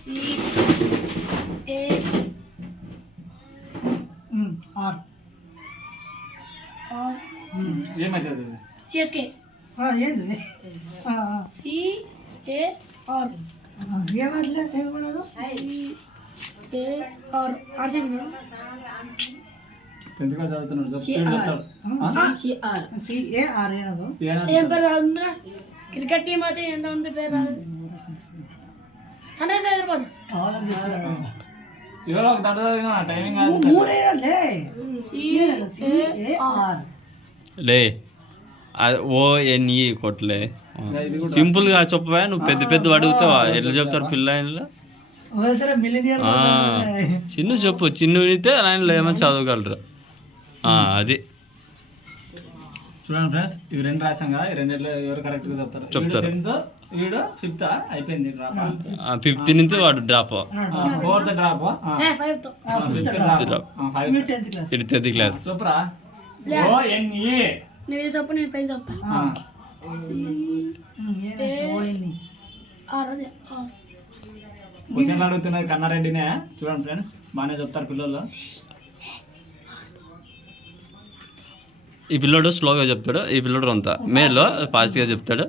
C A are are ఏమైతుంది CSK ఏంది C A are ఏమట్లే same ఉండదు ఏ ఆర్ ఆర్ చెప్పినా 10th క్లాస్ చదువుతున్నాడు చెప్తాడు సిఏఆర్ ಏನದು ఏం పేరు రాదు క్రికెట్ టీం అయితే ఎంత ఉంది పేరు రాదు సన్ రైజ్ హైదరాబాద్ ఇవాళ ఒక దండ చదివినా టైమింగ్ కాదు ಮೂರೇನಲ್ಲೇ సిఏఆర్ లే ONE కొట్లే సింపుల్గా చెప్పవా నువ్వు పెద్ద పెద్ద అడుగుతావా ఎట్లా చెప్తారు పిల్ల ఆయనలో ఒకసారి మిలినియర్ చిన్ను చెప్పు చిన్ను వినితే ఆయనలో ఏమైనా చదవగలరు అది చూడండి ఫ్రెండ్స్ ఇవి రెండు రాసాం కదా ఈ రెండిట్లో ఎవరు కరెక్ట్గా చెప్తారు చెప్తారు. 10th వీడు 5th అయిపోయింది డ్రాప్ 15 నుంచి వాడు డ్రాప్ 4th డ్రాప్ 5 తో 5th డ్రాప్ 5 10th క్లాస్ ఇది 10th క్లాస్ సూపరా ONE నువ్వు ఇది చెప్పు నేను పైన చెప్తా ఓఎన్ని ఆర్ అదే ఆర్ క్వశ్చన్లు అడుగుతున్నది కన్నారెడ్డినే చూడండి ఫ్రెండ్స్ బాగానే చెప్తారు పిల్లలు ఈ పిల్లోడు స్లోగా చెప్తాడు ఈ పిల్లోడు రొంత మేలో ఫాస్ట్గా చెప్తాడు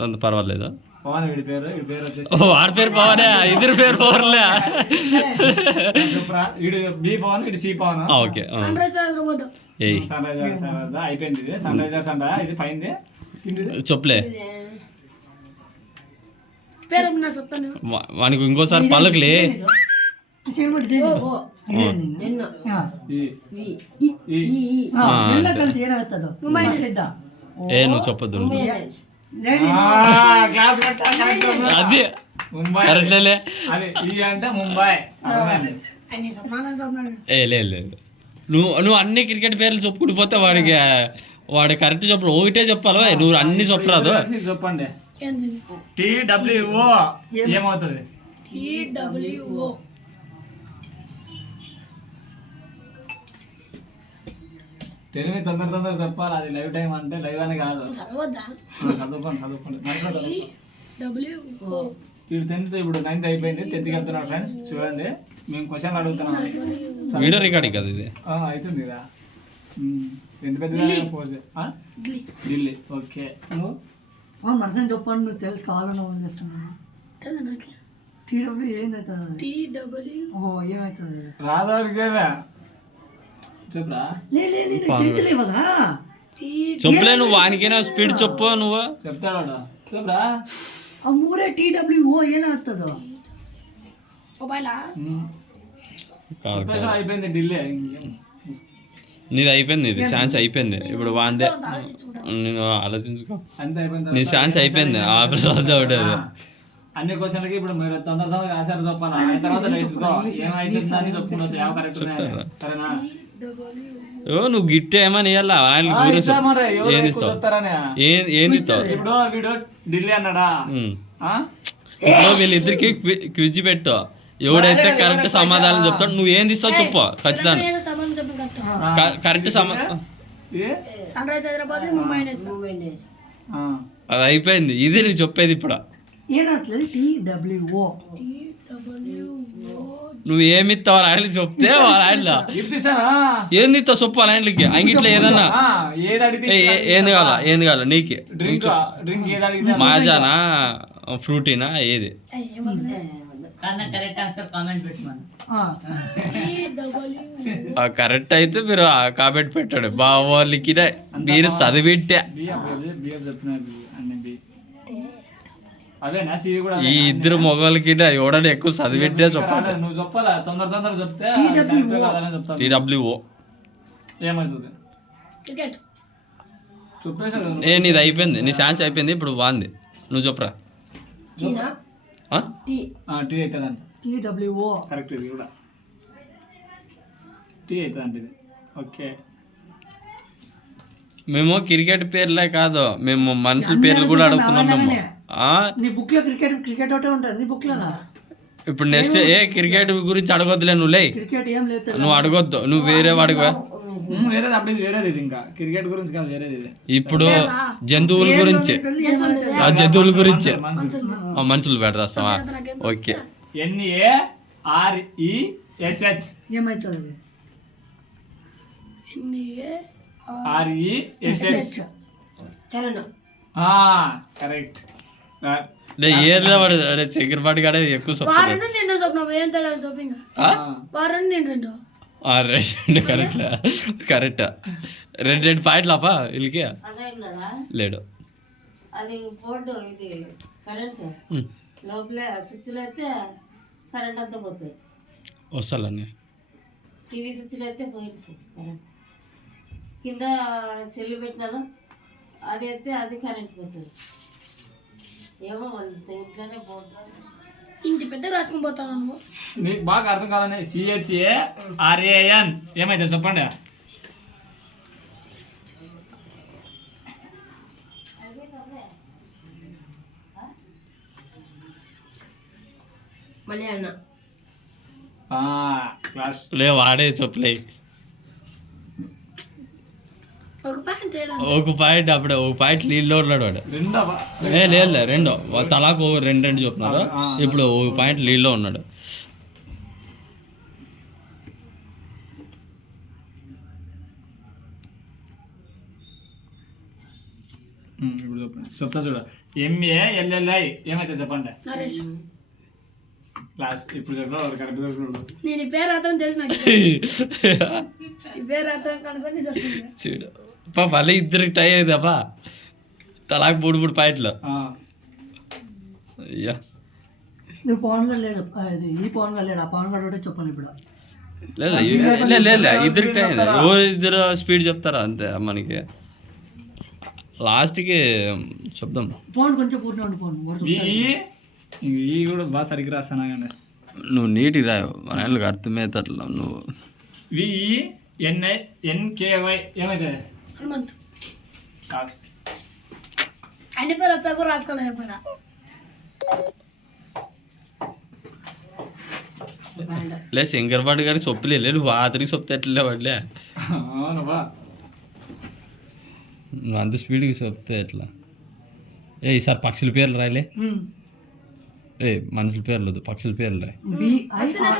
రొంత పర్వాలేదు పవన్ వీడి పేరు వచ్చేసి వాడి పేరు పవనే ఇద్దరు పేరు పవర్లే సూపరా వీడు బి పవన్ వీడు C Pavan okay Sun Rise Hyderabad ఏయ్ సన్ రైజర్స్ అయిపోయింది ఇది సన్ రైజర్స్ అంట ఇది పైంది కిందిది చెప్పలే పేరు నా చెప్తాను నేను వానికి ఇంకోసారి పలకలే సినిమా ಎಲ್ಲ ಕಲ್ತು ಏನಾಗ್ತದ ఏ నువ్వు చెప్పొద్దు క్లాస్ అది ముంబై కరెక్ట్లే అది ఈ అంటే ముంబై అర్థమైంది ఆయన చెప్తున్నాను లేదు నువ్వు అన్ని క్రికెట్ పేర్లు చెప్పుకుంటూ పోతే వాడు కరెక్ట్ చెప్పడు ఒకటే చెప్పాలి నువ్వు అన్ని చెప్పరాదు చెప్పండి ఏంది TWO ఏమవుతుంది TWO తెలివి తొందర చెప్పాలి అది లైవ్ టైం అంటే లైవ్ అని కాదు చదవద్దా చదువుకోండి TWO వీడు 10th ఇప్పుడు 9th అయిపోయింది 10th వెళ్తున్నాడు ఫ్రెండ్స్ చూడండి మేము క్వశ్చన్లు అడుగుతున్నాం వీడియో రికార్డింగ్ కదా ఇది అవుతుంది కదా ఎంత పెద్ద పోజ్ ఢిల్లీ ఓకే నువ్వు అవును మనసుని చెప్పండి నువ్వు తెలుసు కావాలని ఫోన్ చేస్తున్నాను కదా నాకు టీడబ్ల్యూ ఏందవుతుంది TW ఓ ఏమవుతుంది రాదారికేనా చెప్పురా టెన్త్ ఇవ్వదా చెప్పలే నువ్వు వానికైనా స్పీడ్ చెప్పు నువ్వు చెప్తాడు చెప్పురా ఆ ಮೂರೇ TWO ಏನಾಗ್ತದ మొబైలా కాదు అయిపోయింది ఢిల్లీ ఇంకేం నీది అయిపోయింది ఇది ఛాన్స్ అయిపోయింది ఇప్పుడు వాందే నేను ఆలోచించుకో అంత అయిపోయింది నీ ఛాన్స్ అయిపోయింది ఆ పిల్లలు అన్ని క్వశ్చన్లకి ఇప్పుడు మీరు తొందరగా ఆన్సర్ చెప్పాలి ఆ తర్వాత నేర్చుకో ఏమైతుంది అని చెప్పుకుంటూ ఏమో కరెక్ట్ సరేనా నువ్వు గిట్టు ఏమని ఇవ్వాలా ఆయన గురించి ఏం ఇస్తావు ఏం ఇస్తావు ఇప్పుడు వీడు ఢిల్లీ అన్నాడా ఇప్పుడు వీళ్ళిద్దరికి క్విజ్ పెట్టు ఎవడైతే కరెక్ట్ సమాధానం చెప్తాడు నువ్వు ఏం ఇస్తావు చెప్పు ఖచ్చితంగా సంబంధం చెప్పిన కరెక్ట్ సమాధానం Sun Rise Hyderabad Mumbai Indians అది అయిపోయింది ఇది నీకు చెప్పేది ఇప్పుడు ఏనాట్లేదు TWO నువ్వు ఏమి ఇస్తావు ఆయన చెప్తే వాళ్ళ ఆయనలో ఏంది ఇస్తావు చెప్పు వాళ్ళ ఆయనకి అంగిట్లో ఏదన్నా ఏది అడిగితే ఏంది కావాలా నీకు డ్రింక్ ఏది అడిగితే మాజానా ఫ్రూటీనా ఏది కరెక్ట్ ఆన్సర్ కామెంట్ పెట్టమని కరెక్ట్ అయితే మీరు కామెంట్ పెట్టాడు బావాళ్ళకి మీరు చదివిట్టే బిఎఫ్ చెప్తున్నారు అన్ని బి అవేనా సి కూడా ఈ ఇద్దరు మొగలకి ఎవడని ఎక్కువ చదివిట్టే చెప్పాలి నువ్వు చెప్పాలా తొందర చెప్తే చెప్తాను TWO ఏమవుతుంది క్రికెట్ చెప్పేసా నీది అయిపోయింది నీ ఛాన్స్ అయిపోయింది ఇప్పుడు బాగుంది నువ్వు చెప్పురా చీనా టీ అవుతుందంట TWO కరెక్ట్ ఇది కూడా టీ అవుతుందంట ఇది ఓకే మేము క్రికెట్ పేర్లే కాదు మేము మనుషుల పేర్లు కూడా అడుగుతున్నాం మేము నీ బుక్ లో క్రికెట్ ఒకటే ఉంటుంది నీ బుక్ లో ఇప్పుడు నెక్స్ట్ క్రికెట్ గురించి అడగొద్దులే నువ్వు లే క్రికెట్ ఏం లేదు నువ్వు అడగొద్దు నువ్వు వేరే వాడికి వేరేది అప్పుడు ఇది వేరేది ఇది ఇంకా క్రికెట్ గురించి కాదు వేరేది ఇది ఇప్పుడు జంతువుల గురించి జంతువుల గురించి మనుషులు పెట్టరాస్తావా ఓకే NARESH. ఏమవుతుంది అది? RESH. చరణం. కరెక్ట్. ఏర్లో వాడు అరే చక్కెరపాటి కాడే ఎక్కువ సొప్ప వారంటే నిండు స్వప్నం ఏం తేడా షాపింగ్ వారంటే నేను రెండు రెండు కరెక్ట్ రెండు పాయింట్లు అప్ప వీళ్ళకి అదే ఉన్నాడా? లేడు. అది బోర్డు ఇది కరెంట్ లోపల స్విచ్లు అయితే కరెంట్ అంతా పోతాయి. వస్తాలన్నీ టీవీ స్విచ్లు అయితే పోయింది కరెంట్. కింద సెల్లు పెట్టినాను అది అయితే అది కరెంట్ పోతుంది. ఏమో వాళ్ళు ఇంట్లోనే బోర్డు ఇంటి పెద్ద రాసుకుని పోతాను నువ్వు. మీకు బాగా అర్థం కావాలని CHARAN ఏమైతే చెప్పండి. మళ్ళీ అన్న క్లాస్ లే వాడే చెప్పలే ఒక పాయింట్ తేడా ఒక పాయింట్ అప్పుడే ఒక పాయింట్ నీళ్ళు ఉన్నాడు వాడు. రెండవ లేదు రెండు తలాకు రెండు చెప్తున్నారు. ఇప్పుడు ఒక పాయింట్ లీడ్లో ఉన్నాడు. ఇప్పుడు చెప్పండి. చెప్తా చూడ MALLI ఏమైతే చెప్పండి. నరేష్ క్లాస్ ఇప్పుడు చెప్పిన కరెక్ట్ చెప్తున్నాడు. నేను ఈ పేరు అర్థం తెలిసి నాకు ఈ పేరు అర్థం కనుకొని చెప్పింది. చూడు మళ్ళీ ఇద్దరికి టై అయిందప్పా తలాకు మూడు పాయింట్లు. అయ్యా నువ్వు పవన్ గారు లేడు, అది ఈ పవన్ గారు లేడు, ఆ పవన్ గారు ఒకటే చెప్పాను ఇప్పుడు. లేదు ఇద్దరికి టై అయింది. ఇద్దరు స్పీడ్ చెప్తారా అంతే మనకి. లాస్ట్కి చెప్దాం. పవన్ కొంచెం పూర్తి ఉండి పవన్ ఈ కూడా బాగా సరిగ్గా రాస్తానా కానీ నువ్వు నీట్గా రావు మన వాళ్ళకి అర్థమవుతాట్లా. నువ్వు VENINKY ఏమైతే హనుమంత్ క్లాస్ అన్ని పేరు వచ్చా కూడా రాసుకోలేదు ఎప్పుడు. లే శంకర్పాటి గారికి చొప్పులే నువ్వు ఆతరికి చొప్తే ఎట్లే వాడులే. అవునవా నువ్వు అంత స్పీడ్గా చెప్తే ఎట్లా. ఈసారి పక్షుల పేర్లు రాయలే. మనుషుల పేర్లు వద్దు పక్షుల పేర్లు రాయి.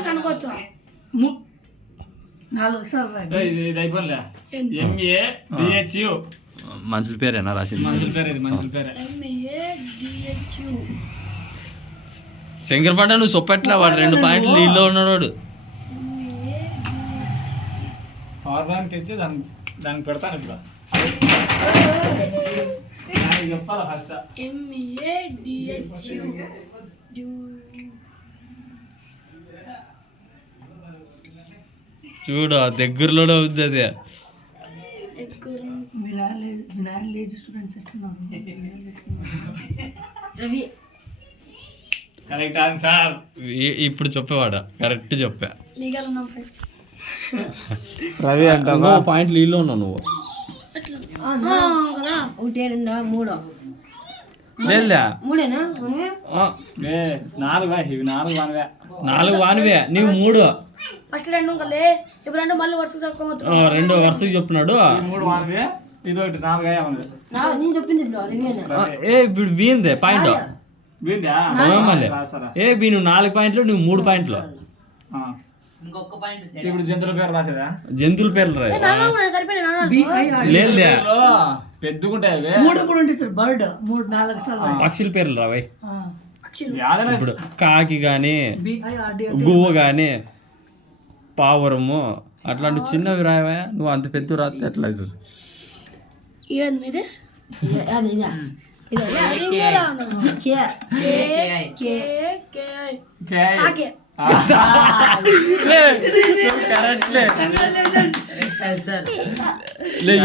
కనుకోవచ్చు 4 అక్షరాలు రాయి. ఇది అయిపోలే. MADHU మనుషుల పేరేనా రాసింది. మనుషుల పేరు ఇది మనుషుల పేరే. MADHU శంకర్పాట నువ్వు చొప్పెట్లా వాడు 2 పాయింట్లు నీళ్ళు ఉన్నాడు వాడు. పవర్ బ్యాంక్ తెచ్చి దానికి పెడతాను ఇప్పుడు. చెప్పాలా ఫస్ట్ MADHU చూడు దగ్గరలోనే ఉంది అది. మీ నాన్న లేజ్ స్టూడెంట్స్ ఎట్లున్నారు? Ravi correct answer. ఇప్పుడు చెప్పేవాడు కరెక్ట్ చెప్పా. లీగల్ ఉన్నాం ఫ్రెండ్. రవి అంట నువ్వు పాయింట్ నీళ్ళు ఉన్నావు నువ్వు. కదా 1 2 3 లేదా 3ఏనా? 4 ఇవి 4 వానవే. 4 వానివే నీవు 3. ఫస్ట్ 2 ఇంకలే ఇప్పుడు 2 మళ్ళీ వరుసకు చెప్పుకోవచ్చు. 2 వరుసకు చెప్తున్నాడు. 3 వానవే ఇది ఒకటి 4 మనది. నేను చెప్పింది ఇప్పుడు రవినా. ఇప్పుడు వీందే పాయింట్ వీందా మళ్ళీ నువ్వు 4 పాయింట్లు నువ్వు 3 పాయింట్లు. ఇప్పుడు జంతువుల పేరు రాసేదా? జంతువుల పేర్లు రాయి. లేదు పెద్దగుంటాయి అవి. 3 అంటే బర్డ్ 4 అక్షరాలు రాయి. పక్షుల పేర్లు రావాయి. యాదన ఇప్పుడు కాకి కానీ BIRD గువ్వ కానీ పావురము అట్లాంటి చిన్నవి రావా. నువ్వు అంత పెద్ద రాస్తే ఎట్లా అవుతుంది. ఏంది ఇది అది ఇదా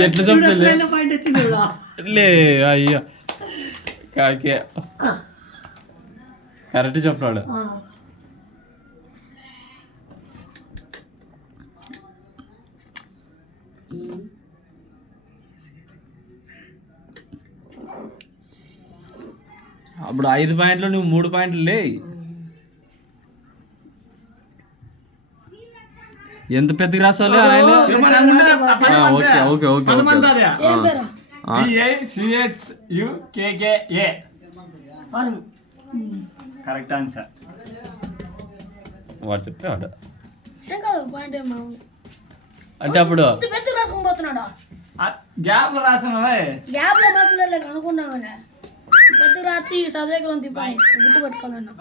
ఎట్లా చెప్తా పాయింట్ వచ్చింది కూడా. లే అయ్యో కాకే కరెక్ట్ చెప్పాడు. అప్పుడు 5 పాయింట్లు నువ్వు 3 పాయింట్లు లే. ఎంత పెద్దగా రాసాలి ఆయన. ఓకే ఓకే ఓకే ఏం పేరా? BICHUKKA వరం. Correct answer. వాడు చెప్తే వాడు ఏం కాదు పాయింట్ ఏం మామూలు. అంటే అప్పుడు ఇంత పెద్ద రాసుకుని పోతున్నాడా గ్యాప్ లో రాసినవే గ్యాప్ లో మాత్రం లేదు అనుకున్నామనే పెద్ద రాత్రి చదివేకరం తిప్పాలి గుర్తు పెట్టుకోవాలన్నా.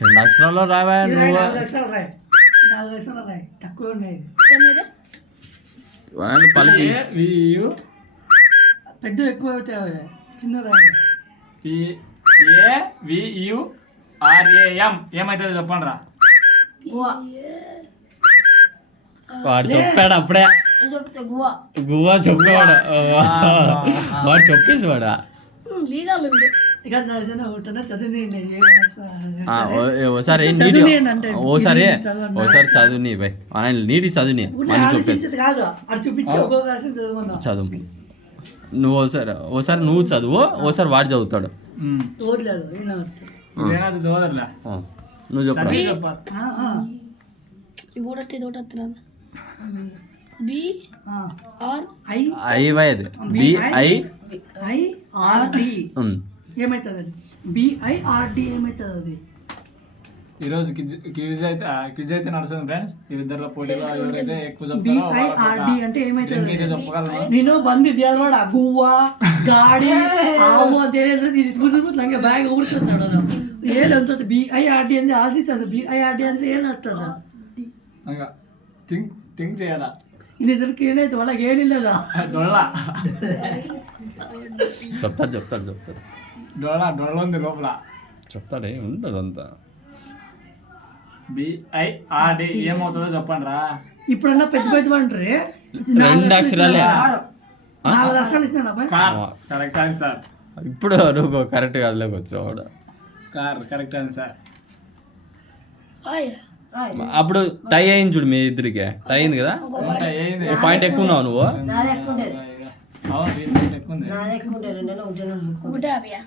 రెండు అక్షరాల్లో రావా ఇది నువ్వు 4 లక్షలు రాయి, 4 లక్షలు రాయి, తక్కువ ఉన్నాయి. ఏంది వాడిని పలికి వియు పెద్ద ఎక్కువ అవుతాయి కింద రాయండి. AVURAM ఏమైతే చెప్పండి రా. వాడు చెప్పాడు అప్పుడే చెప్తే గువా గువ్వా చెప్పేవాడు వాడు చెప్పేసి వాడా లీగల్ ఉంది. ఇక దర్శన ఒకటన్నా చదివినండి ఓసారి చదివినాయండి అంటే ఓసారి ఇది చదవండి. ఓసారి చదువుని భయ్ ఆయన నీటి చదువుని అని చెప్పేది ఆలోచించేది కాదు, అది చూపించి ఒక్కొక్క వర్షం చదవమన్నా. చదువు నువ్వు ఓసారి నువ్వు చదువు ఓసారి వాడు చదువుతాడు రోజు లేదు ఈయన వస్తే. ఏనాది దోదర్లే ఆ, నువ్వు చెప్పరా చెప్పాలి. ఈ ఓడట్టి తోట బి ఆ. ఆర్ ఐ ఐవైది BI IRD ఏమవుతుంది అది? BIRD ఏమవుతుంది అది? ఈరోజు క్విజ్ అయితే నడుస్తుంది ఫ్రెండ్స్. ఇద్దరు పోటీలో ఎవరైతే ఎక్కువ చెప్తారో BIRD అంటే ఏమవుతుంది? మీకే చెప్పగలరా? నేను బంది దేవాడు గువ్వ గాడి ఆవు తెలియదు ముసుగు బ్యాగ్ ఊడుతున్నాడు ఏనంత BIRD అంటే ఆశించదు. BIRD అంటే ఏనవుతుందా? ఇంకా థింక్ చేయాలా. ఇది ఇద్దరికి ఏనైతే వాళ్ళకి ఏనిలేదా? డొల్ల చెప్తాడు డొల్ల ఉంది లోపల. చెప్తాడే ఉండదు అంతా BIRD ఏమవుతుందో చెప్పండి రా. ఇప్పుడన్నా పెద్ద పెద్ద అంటారే 2 అక్షరాలే 4 లక్షలు ఇచ్చినా కార్ కరెక్ట్ ఆన్సర్. ఇప్పుడు నువ్వు కరెక్ట్ కాదులేక వచ్చావాడు కార్ కరెక్ట్ ఆన్సర్. అప్పుడు టై అయింది చూడు మీ ఇద్దరికి టై అయింది కదా ఒక పాయింట్ ఎక్కువ ఉన్నావు నువ్వు నాది ఎక్కువ ఉండేది అవును దీంట్లో ఎక్కువ ఉంది. నాది ఎక్కువ ఉండేది 2 ఒకటే అభియా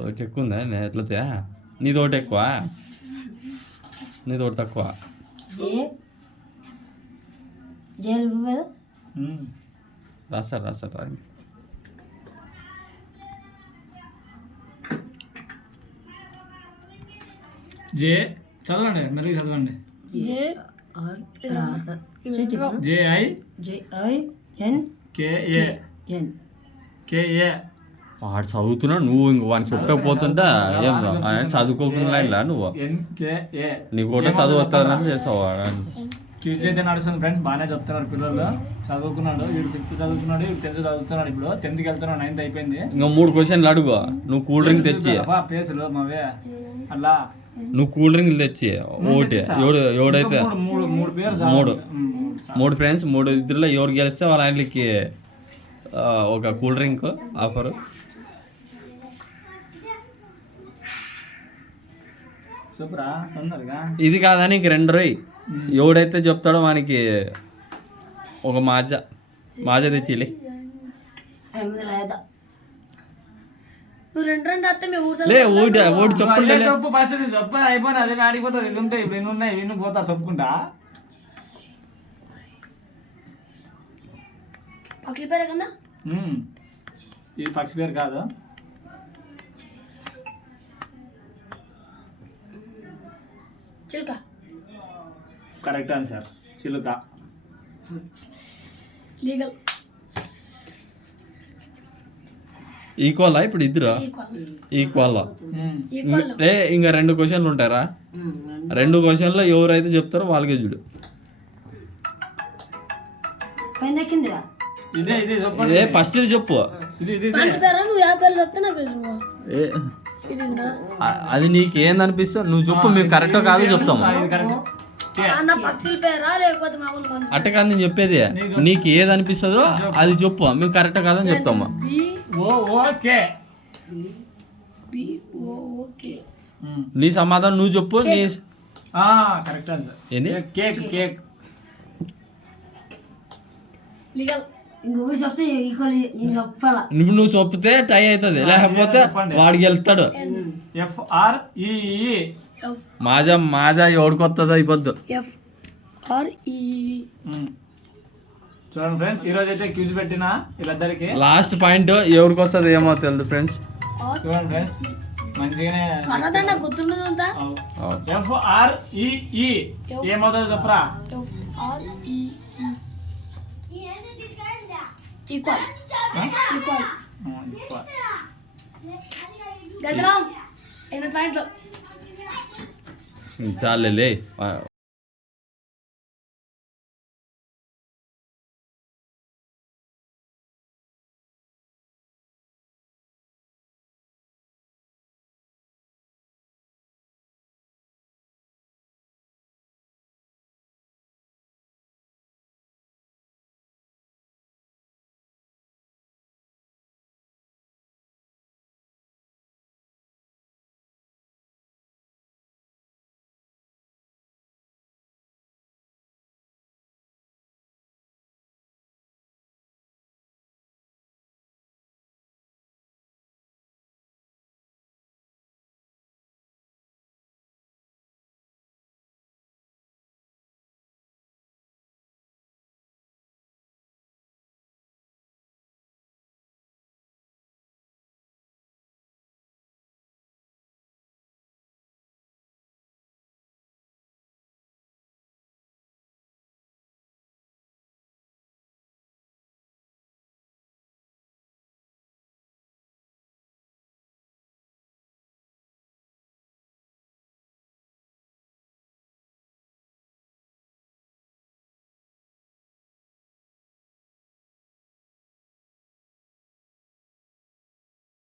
ఒకటి ఎక్కువ ఉందా నేను ఎట్లతే నీది ఒకటి ఎక్కువ నీది ఒకటి తక్కువ జైలు మీద రాస్తారు జే చదవండి మళ్ళీ చదవండి. జే JINKA వాడు చదువుతున్నావు నువ్వు ఇంక వాడిని చెప్పకపోతుంటా ఏం ఆయన చదువుకోకుండా ఇలా నువ్వు NKA నీకు ఒకటే చదువు వస్తుందని చేస్తావు క్విజ్ అయితే నడుస్తుంది ఫ్రెండ్స్. బాగానే చెప్తున్నారు పిల్లలు. చదువుకున్నాడు వీడు 5th చదువుకున్నాడు, వీడు 10th చదువుతున్నాడు. ఇప్పుడు 10th వెళ్తున్నాడు, 9th అయిపోయింది. ఇంకా 3 క్వశ్చన్లు అడుగు నువ్వు కూల్ డ్రింక్ తెచ్చి పేసులు మావే అలా నువ్వు కూల్ డ్రింక్ తెచ్చి ఒకటి ఎవడైతే మూడు పేరు మూడు ఫ్రెండ్స్ 3 ఇద్దరులో ఎవరు గెలిస్తే వాళ్ళ ఆయనకి ఒక కూల్ డ్రింక్ ఆఫర్. సూపరా తొందరగా. ఇది కాదని ఇంక 2 రోయ్ ఎవడైతే చెప్తాడో వానికి ఒక మాజా తెచ్చిలే. నువ్వు 2 వస్తే మేము ఊరు లే ఓడి చెప్పండి చెప్పు ఫస్ట్ చెప్పు అయిపోయినా అదే ఆడిపోతుంది. ఇవి ఉంటాయి ఇప్పుడు ఎన్ని ఉన్నాయి ఇన్ని పోతా చెప్పుకుంటా. పక్షి పేరు కన్నా ఇది పక్షి పేరు కాదు. చిలుక కరెక్ట్ ఆన్సర్ చిలుక. లీగల్ ఈక్వల్ ఇప్పుడు ఇద్దరు ఈక్వల్ లే ఇంకా 2 క్వశ్చన్లు ఉంటారా 2 క్వశ్చన్లో ఎవరైతే చెప్తారో వాళ్ళకే చూడు. ఇదే ఫస్ట్ ఇది చెప్పు మనిషి పేరు నువ్వు ఏ పేరు చెప్తే నాకు అది నీకు ఏందనిపిస్తా నువ్వు చెప్పు. మేము కరెక్టో కాదో చెప్తాము. అన్న పక్షుల పేరా లేకపోతే మామూలు మనిషి అట్ట కాదు నేను చెప్పేది నీకు ఏది అనిపిస్తుందో అది చెప్పు. మేము కరెక్టో కాదని చెప్తాము. నీ సమాధానం నువ్వు చెప్పు. నీ కరెక్ట్ ఆన్సర్ ఏంది కేక్ కేక్ లీగల్ ఇంకొకటి చెప్తే ఈక్వల్ నేను చెప్పాలా. ఇప్పుడు నువ్వు చెప్తే టై అవుతుంది లేకపోతే వాడికి వెళ్తాడు. FREE మాజా ఎవడికొస్తుందో అయిపోద్దు. FREE చూడండి ఫ్రెండ్స్ ఈ రోజు అయితే క్యూజ్ పెట్టిన వీళ్ళిద్దరికి. లాస్ట్ పాయింట్ ఎవరికి వస్తుంది ఏమో తెలియదు ఫ్రెండ్స్. చూడండి ఫ్రెండ్స్ మంచిగానే అన్నదన్న గుర్తుండదు అంతా FREE ఏమవుతుందో చెప్పరా? ఈక్వల్ ఈక్వల్ ఎక్కువ. గజరామ్ 8 పాయింట్లు. చాలే